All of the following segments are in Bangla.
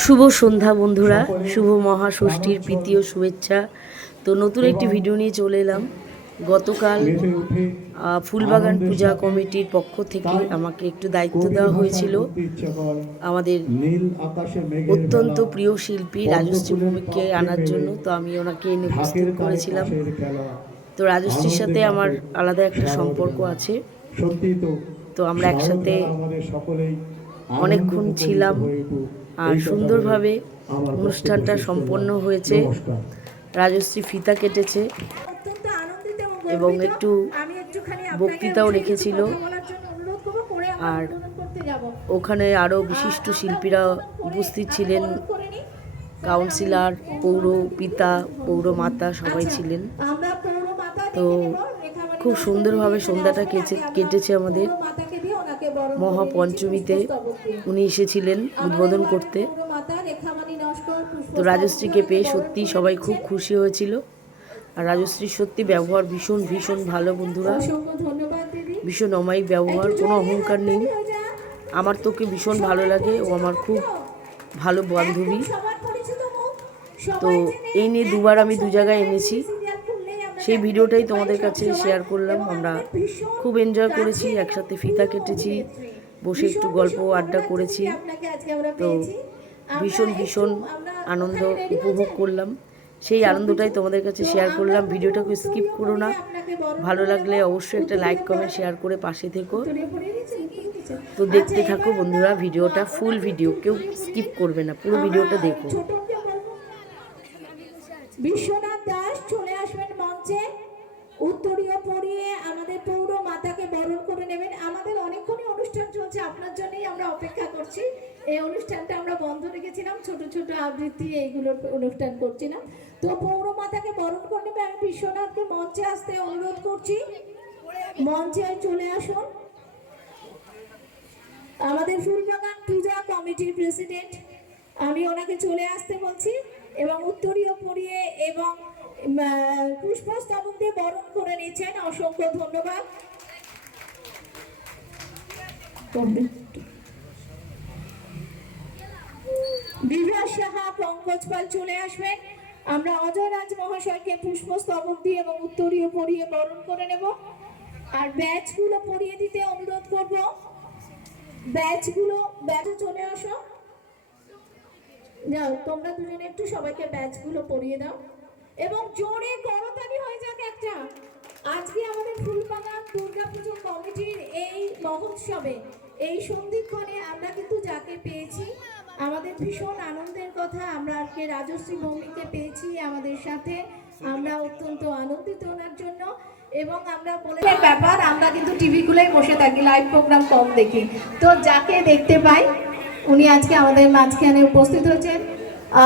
শুভ সন্ধ্যা বন্ধুরা, শুভ মহাষষ্ঠীর প্রীতি ও শুভেচ্ছা। তো নতুন একটি ভিডিও নিয়ে চলে এলাম। গতকাল ফুলবাগান পূজা কমিটির পক্ষ থেকে আমাকে একটু দায়িত্ব দেওয়া হয়েছিল আমাদের অত্যন্ত প্রিয় শিল্পী রাজশ্রী ভৌমিককে আনার জন্য। তো আমি ওনাকে এনে উপস্থিত করেছিলাম। তো রাজশ্রীর সাথে আমার আলাদা একটা সম্পর্ক আছে। তো আমরা একসাথে অনেকক্ষণ ছিলাম আর সুন্দরভাবে অনুষ্ঠানটা সম্পন্ন হয়েছে। রাজশ্রী ফিতা কেটেছে এবং একটু বক্তৃতাও রেখেছিল। আর ওখানে আরও বিশিষ্ট শিল্পীরা উপস্থিত ছিলেন, কাউন্সিলর, পৌর পিতা, পৌরমাতা সবাই ছিলেন। তো খুব সুন্দরভাবে সন্ধ্যাটা কেটেছে আমাদের। মহাপঞ্চমীতে উনি এসেছিলেন উদ্বোধন করতে। তো রাজশ্রীকে পেয়ে সত্যি সবাই খুব খুশি হয়েছিল। আর রাজশ্রীর সত্যি ব্যবহার ভীষণ ভীষণ ভালো বন্ধুরা, ভীষণ অমায়িক ব্যবহার, কোনো অহংকার নেই। আমার তোকে ভীষণ ভালো লাগে, ও আমার খুব ভালো বান্ধবী। তো এই নিয়ে দুবার আমি দু জায়গায় এনেছি, সেই ভিডিওটাই তোমাদের কাছে শেয়ার করলাম। আমরা খুব এনজয় করেছি, একসাথে ফিতা কেটেছি, বসে একটু গল্প আড্ডা করেছি। তো ভীষণ ভীষণ আনন্দ উপভোগ করলাম, সেই আনন্দটাই তোমাদের কাছে শেয়ার করলাম। ভিডিওটাকে স্কিপ করো না, ভালো লাগলে অবশ্যই একটা লাইক কমেন্ট শেয়ার করে পাশে থেকো। তো দেখতে থাকো বন্ধুরা ভিডিওটা, ফুল ভিডিও, কেউ স্কিপ করবে না, পুরো ভিডিওটা দেখো। বিশ্বনাথ দাস চলে আসবেন মঞ্চে, উত্তরীয় পরিয়ে আমাদের পৌর মাতাকে বরণ করে নেবেন। আমাদের অনেকক্ষণই অনুষ্ঠান চলছে, আপনার জন্যই আমরা অপেক্ষা করছি। এই অনুষ্ঠানটা আমরা বন্ধ রেখেছিলাম, ছোট ছোট আবৃত্তি এইগুলোর অনুষ্ঠান করছিলাম। তো পৌর মাতাকে বরণ করে নেবে। আমি বিশ্বনাথকে মঞ্চে আসতে অনুরোধ করছি, মঞ্চে চলে আসুন। আমাদের ফুলবাগান পূজা কমিটির প্রেসিডেন্ট, আমি ওনাকে চলে আসতে বলছি এবং উত্তরীয় পরিয়ে এবং পুষ্পস্তবক দিয়ে বরণ করে নিচ্ছেন। অসংখ্য ধন্যবাদ। বিভাস সাহা, পঙ্কজ পাল চলে আসবেন। আমরা অজয় রাজ মহাশয়কে পুষ্পস্তবক দিয়ে এবং উত্তরীয় পরিয়ে বরণ করে নেব। আর ব্যাচগুলো পরিয়ে দিতে অনুরোধ করব। ব্যাচে চলে আসো, যাও তোমরা দুজনে একটু সবাইকে ব্যাচগুলো পরিয়ে দাও এবং জোরে করতালি হয়ে যাক একটা। আজকে আমাদের ফুলবাগান দুর্গাপুজো কমিটির এই মহোৎসবে, এই সন্ধিক্ষণে আমরা কিন্তু যাকে পেয়েছি, আমাদের ভীষণ আনন্দের কথা। আমরা আজকে রাজশ্রী ভৌমিককে পেয়েছি আমাদের সাথে, আমরা অত্যন্ত আনন্দিত ওনার জন্য। এবং আমরা বলে ব্যাপার, আমরা কিন্তু টিভিগুলোই বসে থাকি, লাইভ প্রোগ্রাম কম দেখি। তো যাকে দেখতে পাই উনি আজকে আমাদের মাঝখানে উপস্থিত হয়েছেন।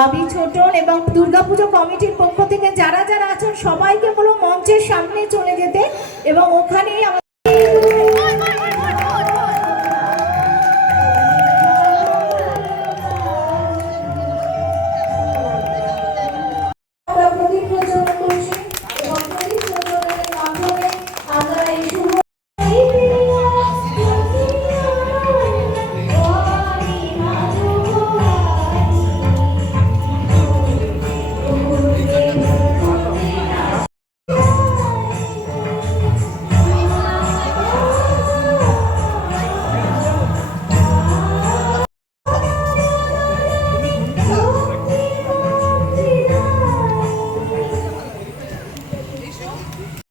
আমি ছোটন এবং দুর্গাপুজো কমিটির পক্ষ থেকে যারা যারা আছেন সবাইকে বলো মঞ্চের সামনে চলে যেতে এবং ওখানেই আমাদের